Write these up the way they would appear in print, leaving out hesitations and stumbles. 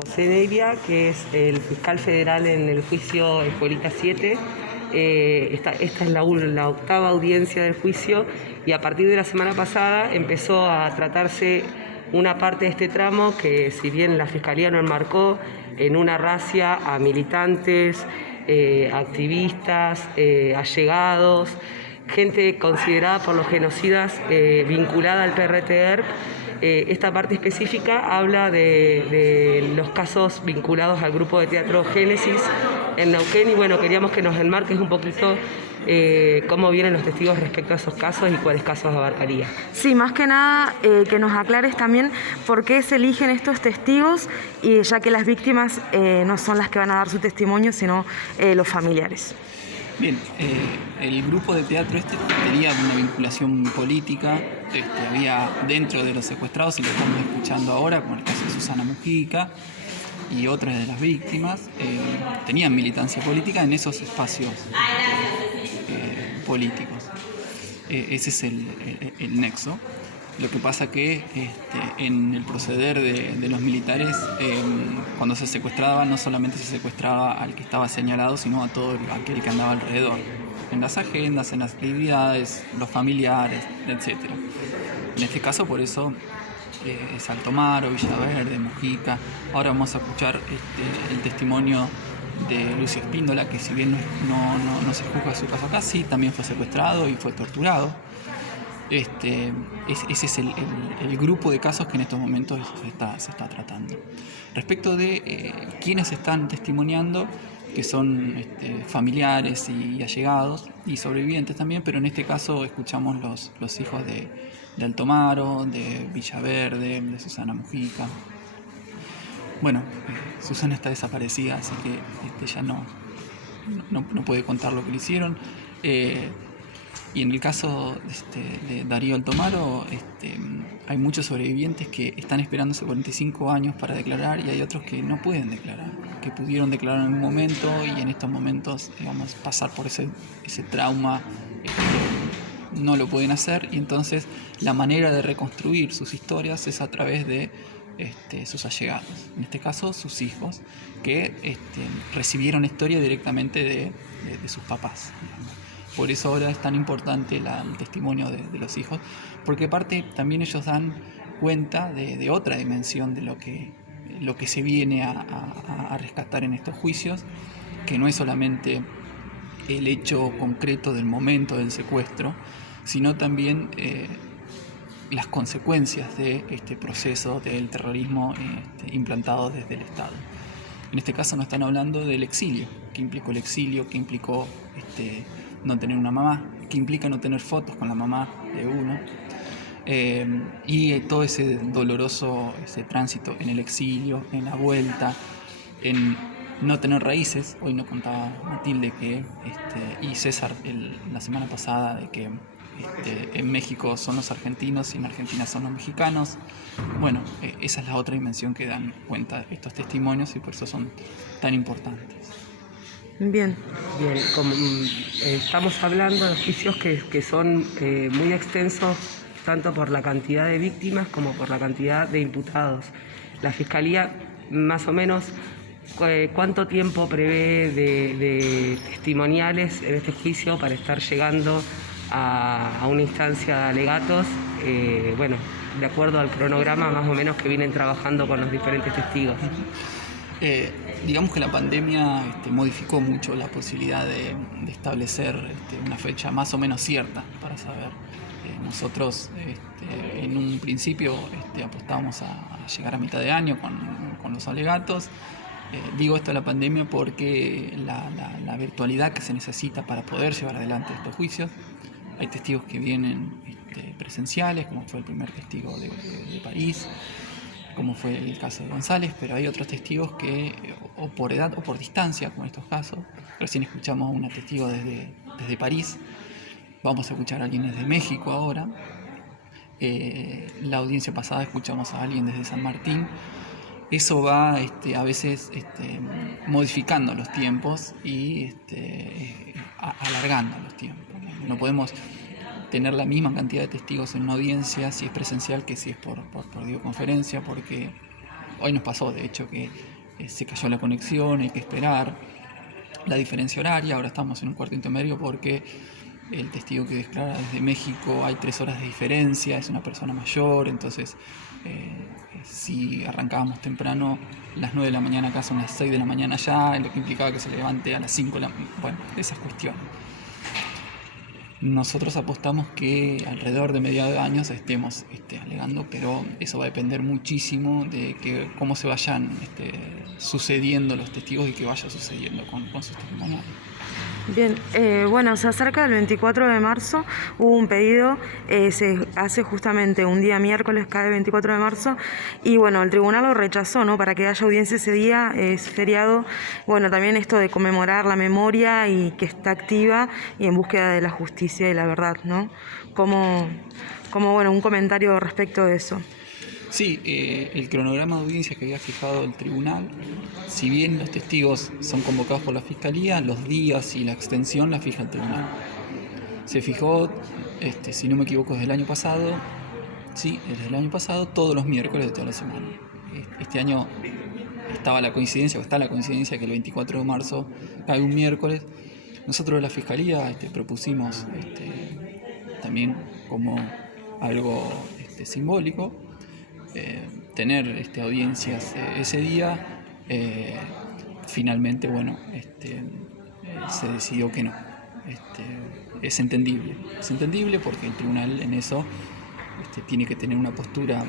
José Nevia, que es el fiscal federal en el juicio Escuelita 7. Esta es la octava audiencia del juicio y a partir de la semana pasada empezó a tratarse una parte de este tramo que, si bien la Fiscalía lo enmarcó en una razzia a militantes, activistas, allegados, gente considerada por los genocidas vinculada al PRT-ERP, esta parte específica habla de los casos vinculados al grupo de teatro Génesis en Neuquén y bueno, queríamos que nos enmarques un poquito cómo vienen los testigos respecto a esos casos y cuáles casos abarcaría. Sí, más que nada que nos aclares también por qué se eligen estos testigos, y ya que las víctimas no son las que van a dar su testimonio, sino los familiares. Bien, el grupo de teatro tenía una vinculación política, había dentro de los secuestrados, y lo estamos escuchando ahora, como el caso de Susana Mujica y otras de las víctimas, tenían militancia política en esos espacios políticos. Ese es el nexo. Lo que pasa que en el proceder de los militares, cuando se secuestraba, no solamente se secuestraba al que estaba señalado, sino a todo aquel que andaba alrededor, en las agendas, en las actividades, los familiares, etc. En este caso, por eso, Saltomaro, Villaverde, Mujica. Ahora vamos a escuchar el testimonio de Lucio Espíndola, que si bien no se juzga su caso acá, sí también fue secuestrado y fue torturado. Ese es el grupo de casos que en estos momentos se está tratando. Respecto de quienes están testimoniando, que son familiares y allegados y sobrevivientes también, pero en este caso escuchamos los hijos de Altomaro, de Villaverde, de Susana Mujica. Bueno, Susana está desaparecida, así que ya no puede contar lo que le hicieron. Y en el caso de Darío Altomaro, hay muchos sobrevivientes que están esperando hace 45 años para declarar, y hay otros que no pueden declarar, que pudieron declarar en algún momento y en estos momentos, digamos, pasar por ese trauma, no lo pueden hacer, y entonces la manera de reconstruir sus historias es a través de sus allegados, en este caso sus hijos, que recibieron historia directamente de sus papás, digamos. Por eso ahora es tan importante el testimonio de los hijos, porque aparte también ellos dan cuenta de otra dimensión de lo que se viene a rescatar en estos juicios, que no es solamente el hecho concreto del momento del secuestro, sino también las consecuencias de este proceso del terrorismo implantado desde el Estado. En este caso nos están hablando del exilio, que implicó el exilio, que implicó no tener una mamá, que implica no tener fotos con la mamá de uno, y todo ese doloroso tránsito en el exilio, en la vuelta, en no tener raíces. Hoy nos contaba Matilde y César la semana pasada de que en México son los argentinos y en Argentina son los mexicanos. Bueno, esa es la otra dimensión que dan cuenta estos testimonios, y por eso son tan importantes. Bien, como estamos hablando de juicios que son muy extensos, tanto por la cantidad de víctimas como por la cantidad de imputados. La Fiscalía, más o menos, ¿cuánto tiempo prevé de testimoniales en este juicio para estar llegando a una instancia de alegatos? Bueno, de acuerdo al cronograma más o menos que vienen trabajando con los diferentes testigos. Digamos que la pandemia modificó mucho la posibilidad de establecer una fecha más o menos cierta para saber. Nosotros en un principio apostábamos a llegar a mitad de año con los alegatos. Digo esto de la pandemia porque la virtualidad que se necesita para poder llevar adelante estos juicios. Hay testigos que vienen presenciales, como fue el primer testigo de París, como fue el caso de González, pero hay otros testigos que o por edad o por distancia, como en estos casos. Recién escuchamos a un testigo desde París, vamos a escuchar a alguien desde México ahora. La audiencia pasada escuchamos a alguien desde San Martín. Eso va a veces modificando los tiempos y alargando los tiempos. No podemos tener la misma cantidad de testigos en una audiencia si es presencial que si es por videoconferencia, porque hoy nos pasó, de hecho, que se cayó la conexión, hay que esperar. La diferencia horaria, ahora estamos en un cuarto intermedio porque el testigo que declara desde México hay 3 horas de diferencia, es una persona mayor, entonces si arrancábamos temprano, las 9 de la mañana acá son las 6 de la mañana allá, lo que implicaba que se levante a las 5 de la mañana, bueno, esas cuestiones. Nosotros apostamos que alrededor de mediados de años estemos alegando, pero eso va a depender muchísimo de cómo se vayan sucediendo los testigos y qué vaya sucediendo con sus testimonios. Bien, bueno, se acerca el 24 de marzo, hubo un pedido, se hace justamente un día miércoles, cae el 24 de marzo, y bueno, el tribunal lo rechazó, ¿no? Para que haya audiencia ese día, es feriado. Bueno, también esto de conmemorar la memoria y que está activa y en búsqueda de la justicia y la verdad, ¿no? Como bueno, un comentario respecto de eso. Sí, el cronograma de audiencias que había fijado el tribunal, si bien los testigos son convocados por la Fiscalía, los días y la extensión la fija el tribunal. Se fijó, si no me equivoco, desde el año pasado, todos los miércoles de toda la semana. Este año está la coincidencia que el 24 de marzo cae un miércoles. Nosotros de la Fiscalía propusimos también como algo simbólico, tener audiencias ese día. Finalmente, bueno, se decidió que no. Es entendible porque el tribunal en eso tiene que tener una postura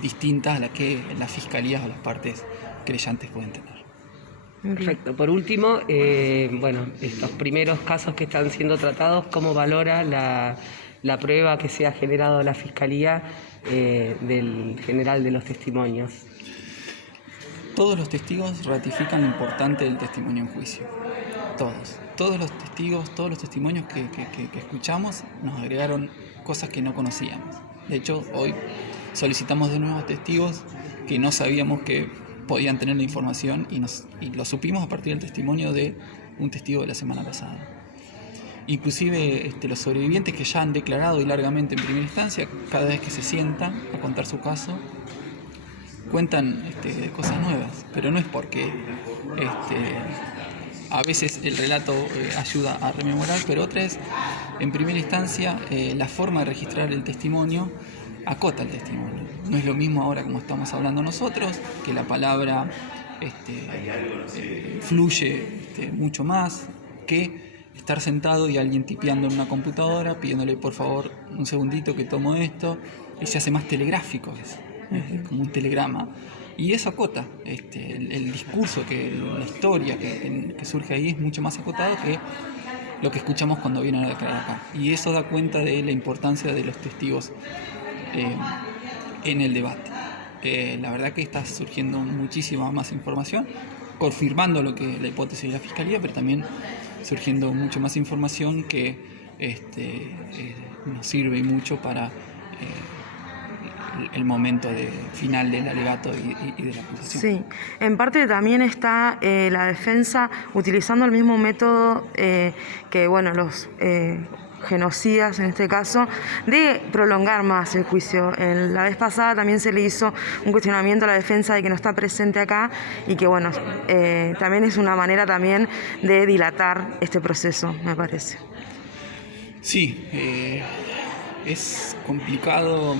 distinta a la que las fiscalías o las partes creyentes pueden tener. Perfecto. Por último, bueno, estos primeros casos que están siendo tratados, ¿cómo valora la prueba que se ha generado la Fiscalía del general de los testimonios? Todos los testigos ratifican lo importante del testimonio en juicio. Todos los testigos, todos los testimonios que escuchamos nos agregaron cosas que no conocíamos. De hecho, hoy solicitamos de nuevos testigos que no sabíamos que podían tener la información y lo supimos a partir del testimonio de un testigo de la semana pasada. Inclusive los sobrevivientes que ya han declarado y largamente en primera instancia, cada vez que se sientan a contar su caso, cuentan cosas nuevas, pero no es porque a veces el relato ayuda a rememorar, pero otra es, en primera instancia, la forma de registrar el testimonio acota el testimonio. No es lo mismo ahora como estamos hablando nosotros, que la palabra fluye mucho más que estar sentado y alguien tipeando en una computadora, pidiéndole por favor un segundito que tomo esto, y se hace más telegráfico eso, es como un telegrama. Y eso acota, el discurso, la historia que surge ahí es mucho más acotado que lo que escuchamos cuando vienen a declarar acá. Y eso da cuenta de la importancia de los testigos en el debate. La verdad que está surgiendo muchísima más información, confirmando lo que la hipótesis de la Fiscalía, pero también surgiendo mucho más información que nos sirve mucho para el momento final del alegato y de la acusación. Sí, en parte también está la defensa utilizando el mismo método que bueno, los genocidas en este caso, de prolongar más el juicio. La vez pasada también se le hizo un cuestionamiento a la defensa de que no está presente acá y que bueno, también es una manera también de dilatar este proceso, me parece. Sí, es complicado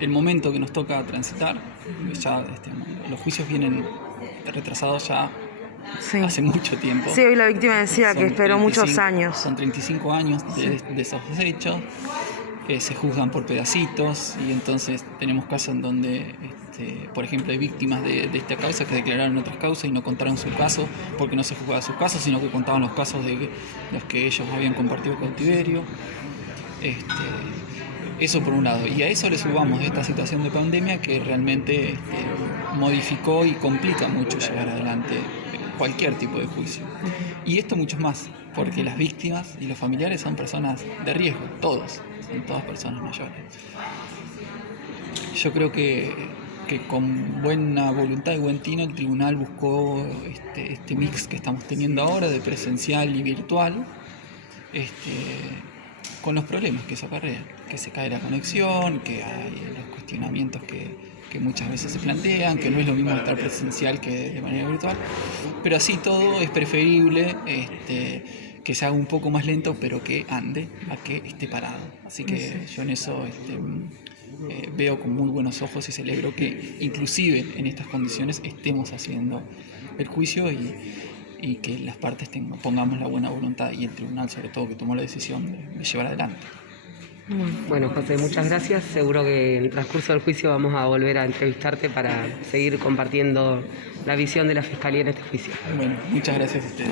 el momento que nos toca transitar. Ya los juicios vienen retrasados ya. Sí. Hace mucho tiempo. Sí, hoy la víctima decía que esperó muchos años. Son 35 años de esos hechos, se juzgan por pedacitos y entonces tenemos casos en donde, por ejemplo, hay víctimas de esta causa que declararon otras causas y no contaron su caso porque no se juzgaba su caso, sino que contaban los casos de los que ellos habían compartido cautiverio. Eso por un lado. Y a eso le sumamos esta situación de pandemia que realmente modificó y complica mucho llevar adelante cualquier tipo de juicio. Y esto mucho más, porque las víctimas y los familiares son personas de riesgo, son todas personas mayores. Yo creo que con buena voluntad y buen tino el tribunal buscó este mix que estamos teniendo ahora de presencial y virtual, con los problemas que eso acarrea, que se cae la conexión, que hay los cuestionamientos que muchas veces se plantean, que no es lo mismo estar presencial que de manera virtual, pero así todo es preferible que se haga un poco más lento, pero que ande, a que esté parado. Así que yo en eso veo con muy buenos ojos y celebro que inclusive en estas condiciones estemos haciendo el juicio y que las partes pongamos la buena voluntad, y el tribunal sobre todo, que tomó la decisión de llevar adelante. Bueno, José, muchas gracias. Seguro que en el transcurso del juicio vamos a volver a entrevistarte para seguir compartiendo la visión de la Fiscalía en este juicio. Bueno, muchas gracias a ustedes.